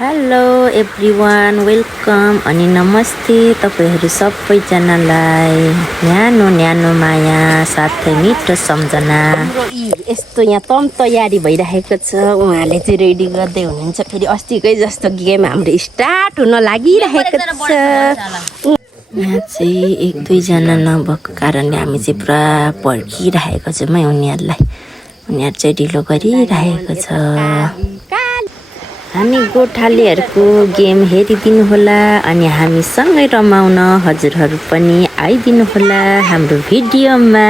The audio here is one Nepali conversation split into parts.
हेलो एभ्रिवान वेलकम अनि नमस्ते तपाईहरू सबैजनालाई न्यानो न्यानो माया साथै मिठो सम्झना। यस्तो यहाँ तम तयारी भइरहेको छ, उहाँले चाहिँ रेडी गर्दै हुनुहुन्छ। फेरि अस्तिकै जस्तो गेम हाम्रो स्टार्ट हुन लागिरहेको छ। यहाँ चाहिँ एक दुईजना नभएको कारणले हामी चाहिँ पुरा पर्खिरहेको छौँ है उनीहरू चाहिँ ढिलो गरिरहेको छ। हामी गोठालेहरूको गेम हेरिदिनु होला अनि हामीसँगै रमाउन हजुरहरू पनि आइदिनु होला हाम्रो भिडियोमा।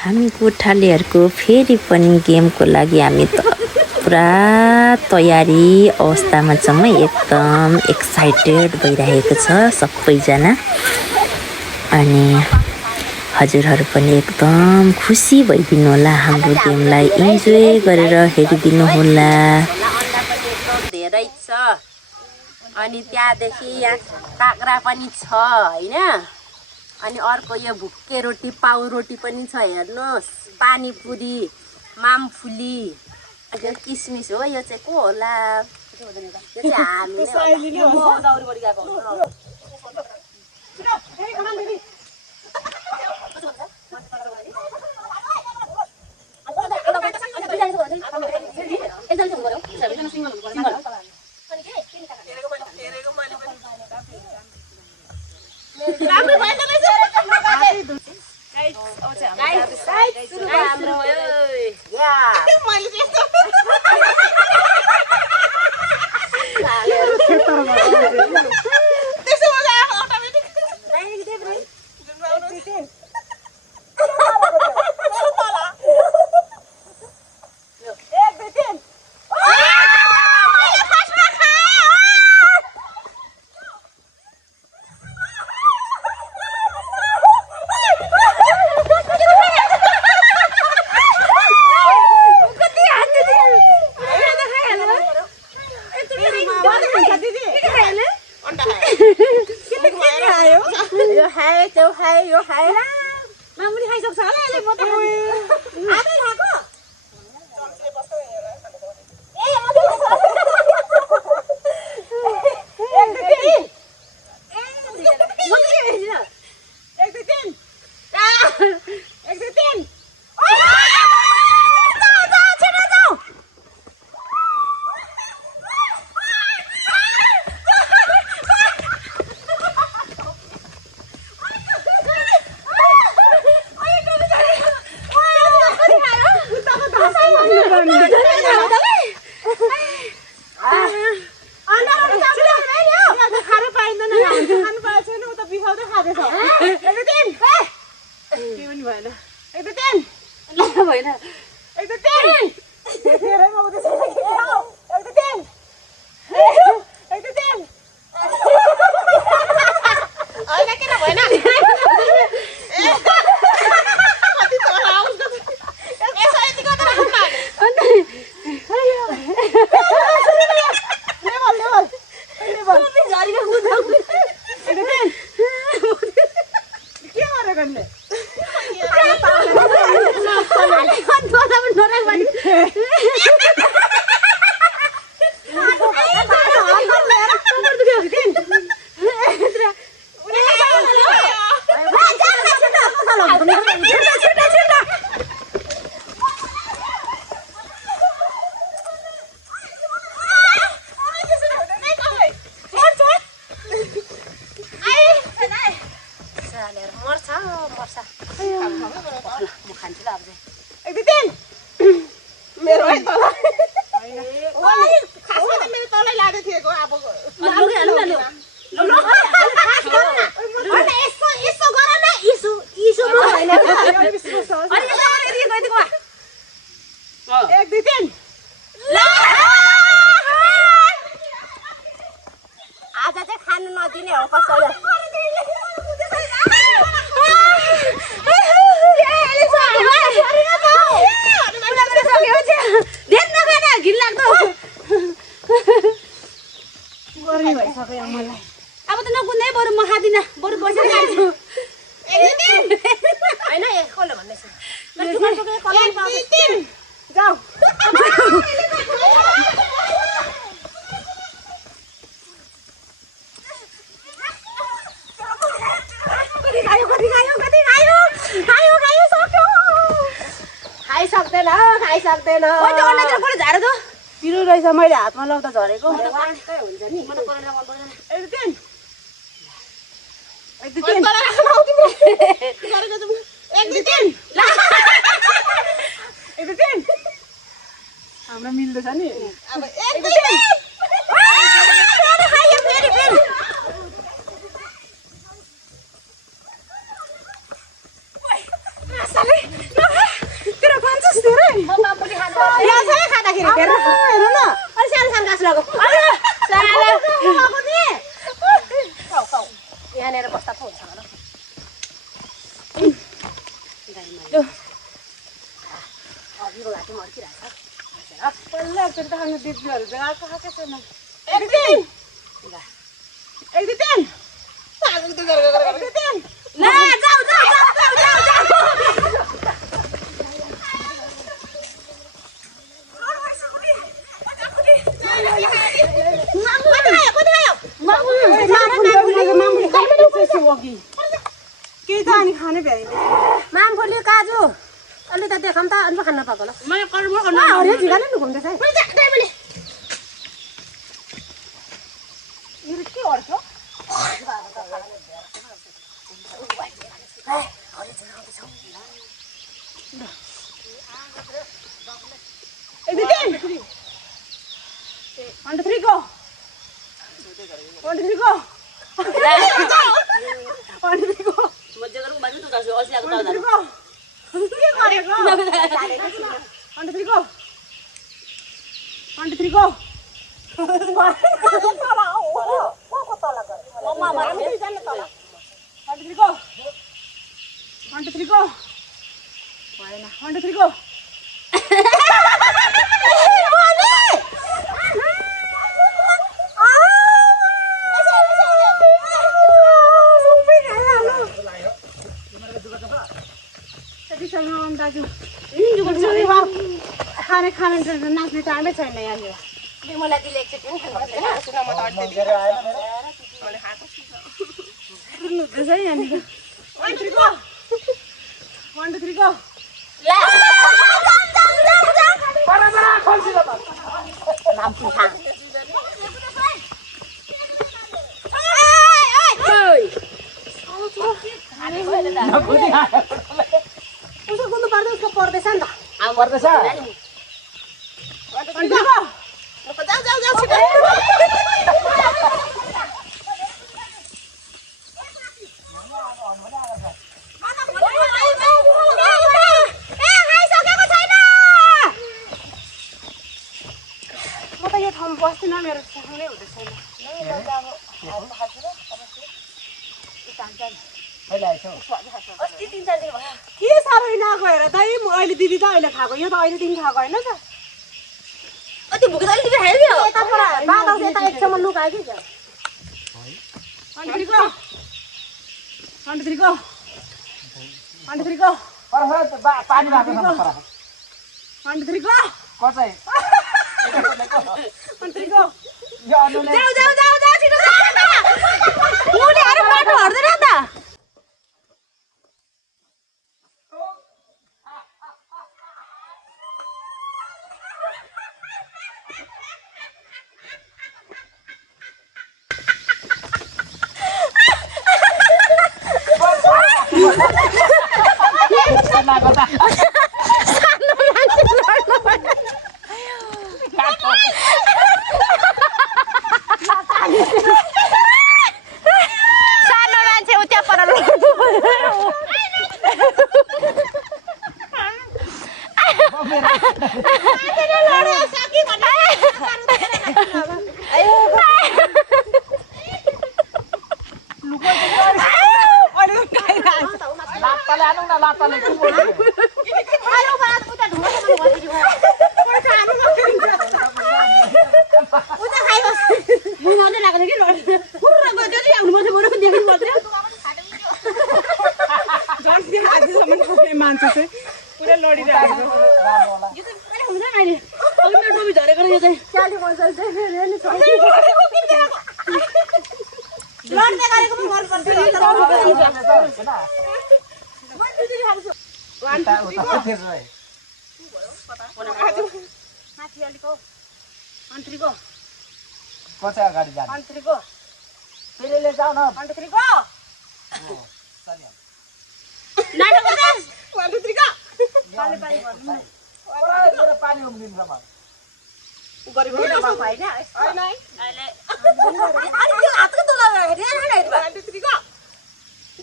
हामी गोठालेहरूको फेरि पनि गेमको लागि हामी त पुरा तयारी अवस्थामा छौँ, एकदम एक्साइटेड भइरहेको छ सबैजना। अनि हजुरहरू पनि एकदम खुसी भइदिनु होला, हाम्रो गेमलाई इन्जोय गरेर हेरिदिनु होला। धेरै छ अनि त्यहाँदेखि यहाँ काँक्रा पनि छ हैन। अनि अर्को यो भुक्के रोटी पाउ रोटी पनि छ, हेर्नुहोस्। पानीपुरी, मामफुली, यो किसमिस हो। यो चाहिँ को होला? यो चाहिँ हामी खाइसक्दैन पिरो रहेछ मैले हातमा लाउँदा झरेको हुन्छ नि हाम्रो मिल्दैछ नि यहाँनिर बस्दा पो हुन्छ होला अघिको घाँटी मर्किरहेछ पहिला एकचोटि त खानु दिदीहरू जग्गाको खाएको छैन केही त अनि खाने भ्याइँदैन मामफली काजु अलि त देखाउँ त अनि खान पाएको होला हरियो झिगाले नि घुम्दैछ है के गर्छ दाजु खाने नाच्ने टाइमै छैन यहाँनिर मलाई दिले एकचोटि पनि खानु हुँदैछ है यहाँनिर 1 2 3 go 1 2 3 go नाम पुछा उसको गुन्नु पर्दै उसको पर्दैछ नि त पर्दैछ म त यो ठाउँमा बस्दिनँ मेरो सहनै हुँदै छैन के साह्रो नआएको हेर त अहिले दिदी त अहिले खाएको यो त अहिले दिन खाएको होइन त एकसम्म लुकायो कि माथि अलिको अन्त्रीको कसै अगाडि जाने अन्त्रीको त्यसले जाऊ न अन्त्रीको नाटक गर्छस् 1 2 3 को पानी पानी भन्नु ओरा पानी उम्लिन्छ म गरी गरी हैन हैन अहिले अनि त्यो हातको तल हेरेर हैन 1 2 3 को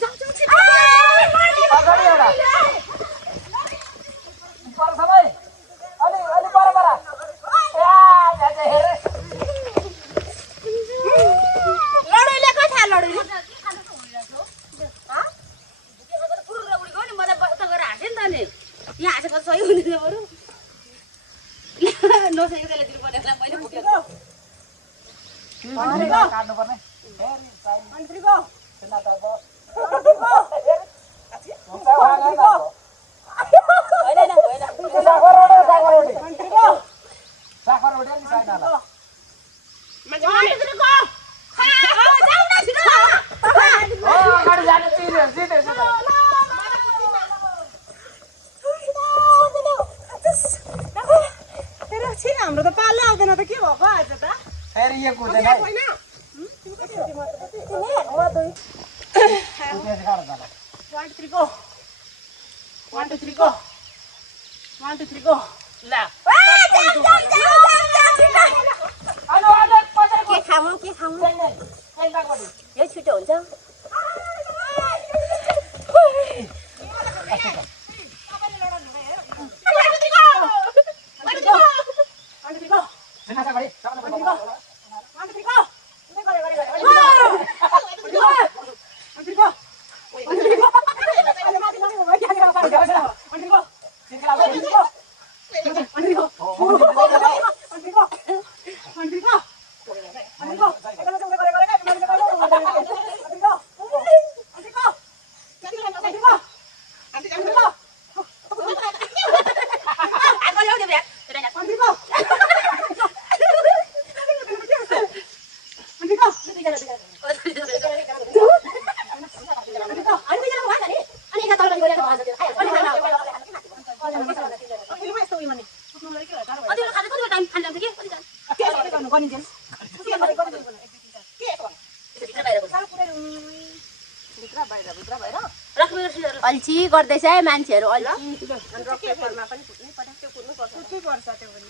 जाऊ जाऊ छिटो अगाडि एउटा पर सबै अलि अलि पर पर या जा हेरे लडैले कहाँ थाहा लडैले यहाँ हाँसेको सही हुँदैन बरु नसकेको त्यसले दिनु पर्ने मैले फुटेको काट्नु पर्ने फेरि साइड अन्त्रीको छैन त अब साखर रोटी नि छैन ल अगाडि जाने सिधै हाम्रो त पाल्न आउँदैन त के भएको आज त फेरि यो कुदैन है कुदेछ गाह्रो जाला 1 2 3 go 1 2 3 go 1 2 3 go ल आलो आलो पत्र के खाऊ यो छिटो हुन्छ अल्छी गर्दैछ है मान्छेहरू अल्छी पेपरमा पनि फुट्नै पर्छ त्यो फुट्नु पर्छ त्यो पनि